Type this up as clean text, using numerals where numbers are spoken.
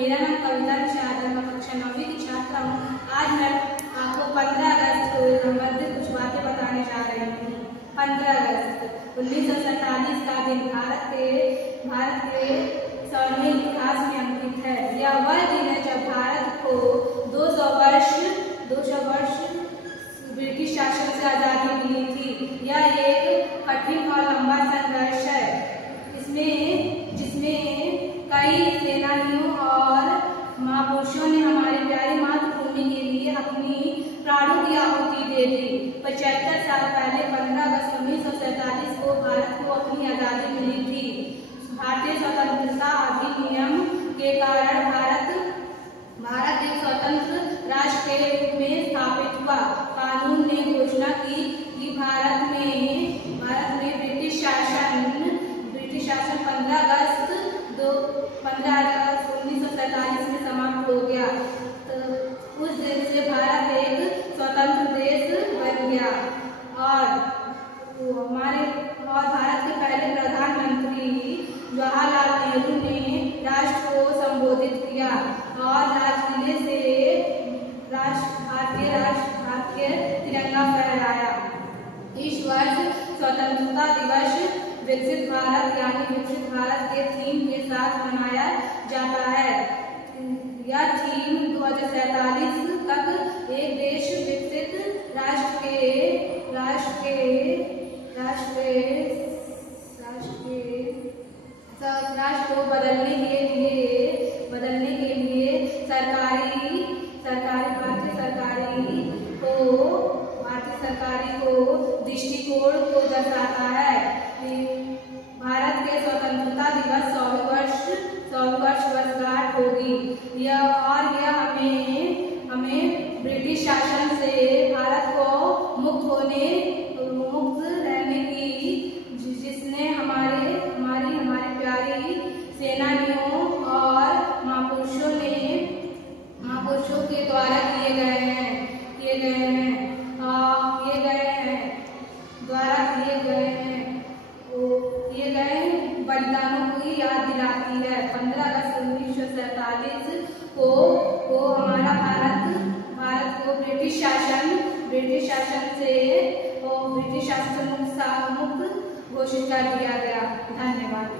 मेरा नाम कविता निषाद है, मैं कक्षा 9वीं की छात्रा हूँ। आज मैं आपको 15 अगस्त को संबंधित कुछ बातें बताने जा रही हूँ। 15 अगस्त 1947 का दिन भारत के स्वर्णिम इतिहास में अंकित है। यह वह दिन है जब भारत को 200 वर्ष ब्रिटिश शासन से आजादी मिली थी। यह एक कठिन और लंबा संघर्ष है, जिसमें कई सेनानियों और महापुरुषों ने हमारी प्यारी मातृभूमि के लिए अपनी प्राणों की आहुति दे दी। 75 साल पहले 15 अगस्त 1947 को भारत को अपनी आजादी मिली थी। भारतीय स्वतंत्रता अधिनियम के कारण भारत एक स्वतंत्र राष्ट्र के रूप में स्थापित हुआ। कानून ने घोषणा की कि भारत में ब्रिटिश शासन 15 अगस्त 1947 में समाप्त हो गया। तो उस दिन से भारत एक स्वतंत्र देश बन गया और भारत के पहले प्रधानमंत्री जवाहरलाल नेहरू ने राष्ट्र को संबोधित किया और राजकीय से भारतीय तिरंगा फहराया। इस वर्ष स्वतंत्रता दिवस विकसित भारत के थीम के साथ मनाया जाता है। यह थीम 2047 तक एक देश विकसित राष्ट्र को बदलने के लिए भारतीय सरकारी को दृष्टिकोण को दर्शाता है। भारत के स्वतंत्रता दिवस 100 वर्षगांठ होगी। यह हमें ब्रिटिश शासन से भारत को मुक्त रहने की, जिसने हमारे प्यारी सेनानियों और महापुरुषों के द्वारा किए गए बलिदानों की याद दिलाती है। 15 अगस्त 1947 को हमारा भारत को ब्रिटिश शासन से मुक्त घोषित कर दिया गया। धन्यवाद।